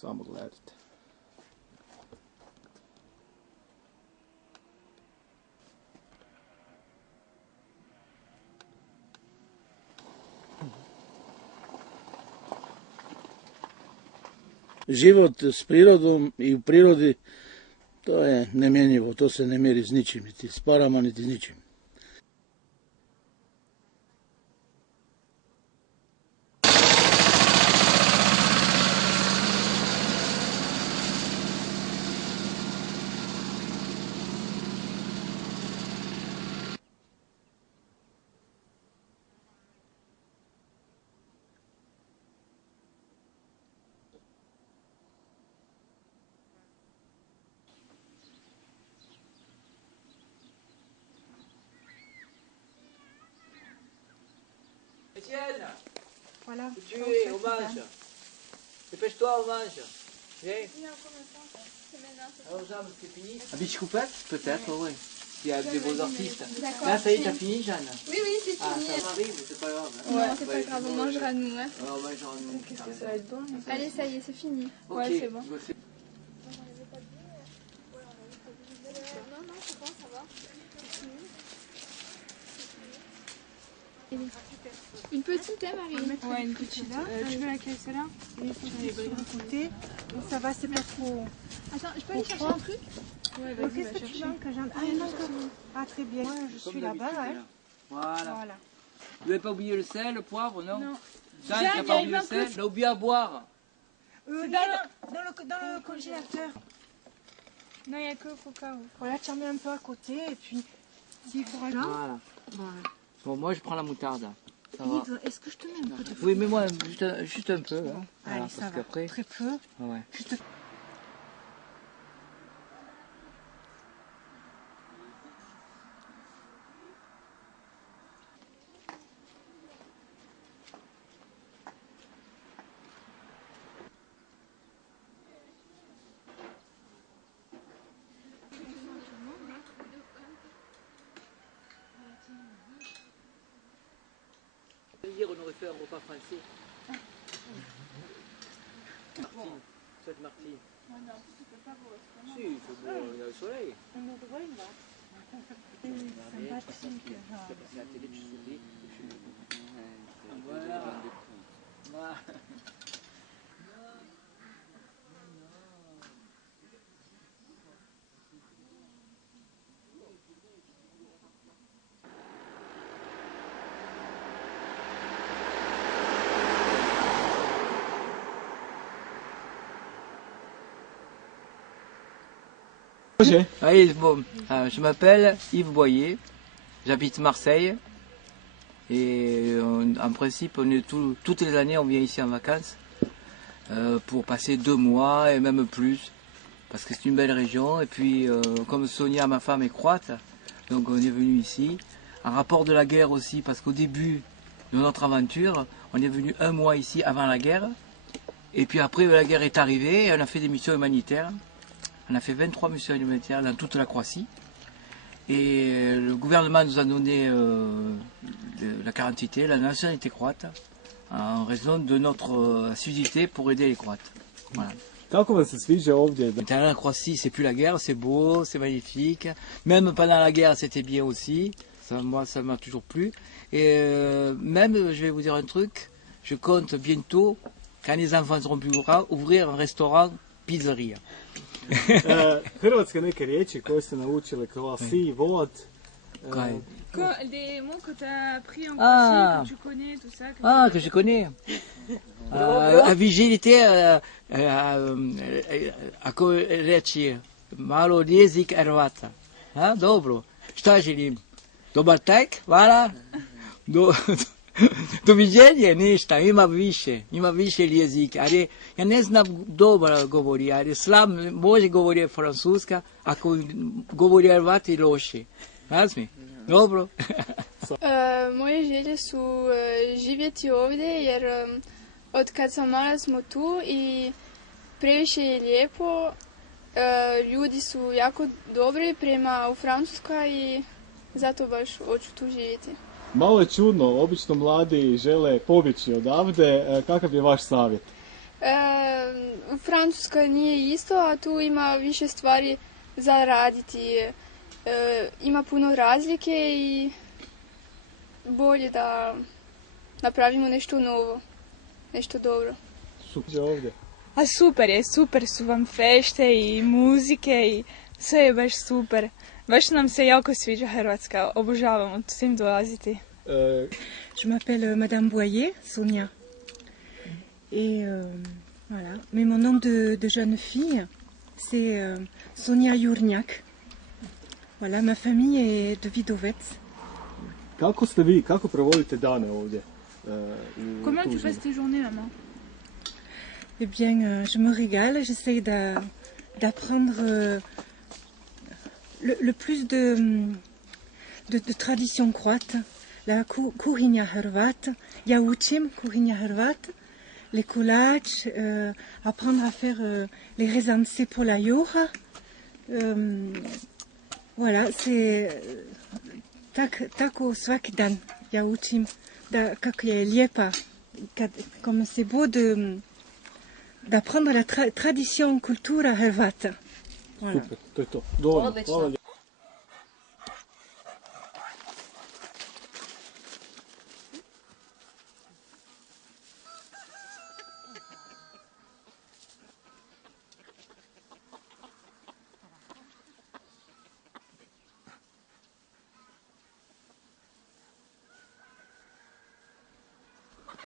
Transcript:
Samo gledajte. Život s prirodom i u prirodi, to je nemjenjivo, to se ne mjeri s ničim, niti s parama, niti s ničim. Étienne, Voilà. tu es au manche. Dépêche-toi au manche. Viens. Alors, Jeanne, c'est fini. À Beach Coupette, peut-être, oui. Il y a des beaux artistes. Là, ça y est, t'as fini, Jeanne? Oui, oui, c'est Ah, fini. ça arrive, c'est pas grave. Hein. Non, c'est pas grave, on mangera nous. Hein. Alors, on mangera nous. Ça va être bon. Allez, ça y est, c'est fini. Ok, Ouais, c'est bon. bah, c'est- Non, non, c'est bon, ça va. Une petite, hein, Marie? Ouais, une petite là. Tu veux laquelle, celle-là? Oui, sur le côté. Et ça va, c'est pas trop. Attends, je peux aller chercher un truc? Ouais, Oh, qu'est-ce que tu manques, Jeanne? Ah, il manque. Ah, très bien. Moi, je suis là-bas. Hein. Voilà. Voilà. Vous n'avez pas oublié le sel, le poivre, non? Non. Jeanne, t'as pas oublié le sel? T'as oublié à boire. Dans le congélateur. Non, il n'y a que le coca. Voilà, tu en mets un peu à côté et puis s'il faut rajouter. Voilà. Voilà. Bon, moi, je prends la moutarde. Ça va. Yves, est-ce que je te mets un peu de Oui, mais moi, juste un peu. Hein. Voilà, Allez, ça parce va. qu'après. Très peu. Ouais. Juste... Hier, on aurait fait un repas français. Martine, cette Martine. Non, non, tu peux pas vous retrouver. Si, il fait beau, il y a le soleil. On nous voit là. Sympathique. Tu as passé la télé, tu souris. Voilà. Voilà. Allez, bon, je m'appelle Yves Boyer, j'habite Marseille et en principe toutes les années on vient ici en vacances pour passer 2 mois et même plus parce que c'est une belle région et puis comme Sonia, ma femme, est croate, donc on est venu ici. En rapport de la guerre aussi parce qu'au début de notre aventure on est venu 1 mois ici avant la guerre et puis après la guerre est arrivée et on a fait des missions humanitaires. On a fait 23 missions humanitaires dans toute la Croatie. Et le gouvernement nous a donné la quarantité, la nationalité croate, en raison de notre assiduité pour aider les Croates. Voilà. Kako vam se sviđa ovdje? Maintenant, la Croatie, c'est plus la guerre, c'est beau, c'est magnifique. Même pendant la guerre, c'était bien aussi. Ça, moi, ça m'a toujours plu. Et même, je vais vous dire un truc, je compte bientôt, quand les enfants seront plus grands, ouvrir un restaurant pizzeria. Hrvatske neke riječi koje ste naučili, kao si, vod. Des mots que tu as appris en Ah. Croatie, que tu connais, tout ça. Ah, que je connais. Vigilite ako reći malo jezik Hrvata. A, dobro. Šta želim? Dobar tek, hvala. Doviđenje, ništa, ima više jezika, ali ja ne znam dobro govori, ali slab može govori francuska, ako govori Hrvati loše. Razmi? Dobro. Moje želje su živjeti ovdje jer od kad sam mala smo tu i previše je lijepo. Ljudi su jako dobri prema u Francuskoj i zato baš hoću tu živjeti. Malo je čudno, obično mladi žele pobjeći odavde. Kakav je vaš savjet? U Francuskoj nije isto, a tu ima više stvari za raditi. Ima puno razlike i bolje da napravimo nešto novo, nešto dobro. Super ovdje. A super su vam fešte i muzike i sve je baš super. Baš nam se jako sviđa Hrvatska, obožavamo svim dolaziti. Je m'appelle Madame Boyer, Sonia. Et voilà. Mais mon nom de jeune fille, c'est Sonia Jurniak. Voilà, ma famille est de Vidovec. Kako ste vi, kako provodite dane ovdje? Comment tu passes tes journées, maman? Eh bien, je me régale, j'essaie d'apprendre le plus de traditions croates. La kuhinja Hrvat, ja učim kuhinja Hrvat, les kolač, apprendre à faire les rezance pour la juha. Voilà, c'est tako svaki dan ja učim kako je lijepa, comme c'est beau d'apprendre la tradition, cultura Hrvata. Voilà. Super, to je to. Dovoljno, hvala lijepo.